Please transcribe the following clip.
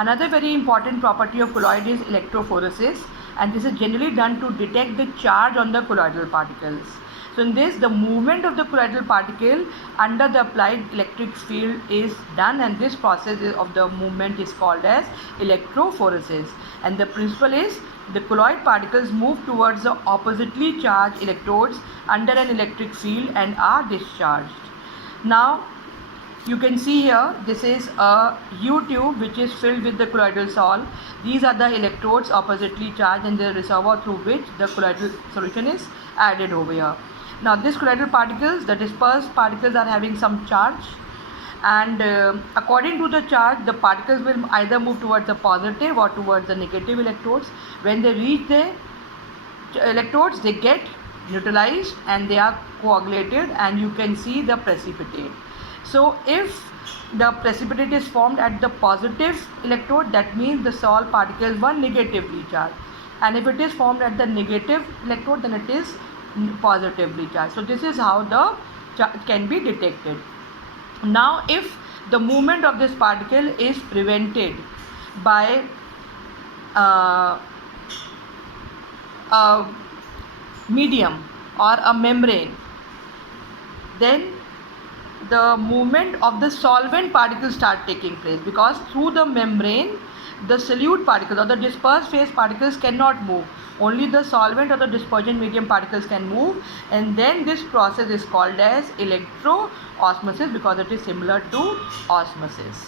Another very important property of colloid is electrophoresis, and this is generally done to detect the charge on the colloidal particles. So in this, the movement of the colloidal particle under the applied electric field is done, and this process of the movement is called as electrophoresis. And the principle is the colloid particles move towards the oppositely charged electrodes under an electric field and are discharged. Now you can see here, this is a U tube which is filled with the colloidal sol. These are the electrodes oppositely charged and the reservoir through which the colloidal solution is added over here. Now this colloidal particles, the dispersed particles, are having some charge, and according to the charge, the particles will either move towards the positive or towards the negative electrodes. When they reach the electrodes, they get neutralized and they are coagulated, and you can see the precipitate. So if the precipitate is formed at the positive electrode, that means the sol particles were negatively charged, and if it is formed at the negative electrode, then it is positively charged. So this is how the charge can be detected. Now if the movement of this particle is prevented by a medium or a membrane, then the movement of the solvent particles start taking place, because through the membrane the solute particles or the dispersed phase particles cannot move. Only the solvent or the dispersion medium particles can move, and then this process is called as electroosmosis, because it is similar to osmosis.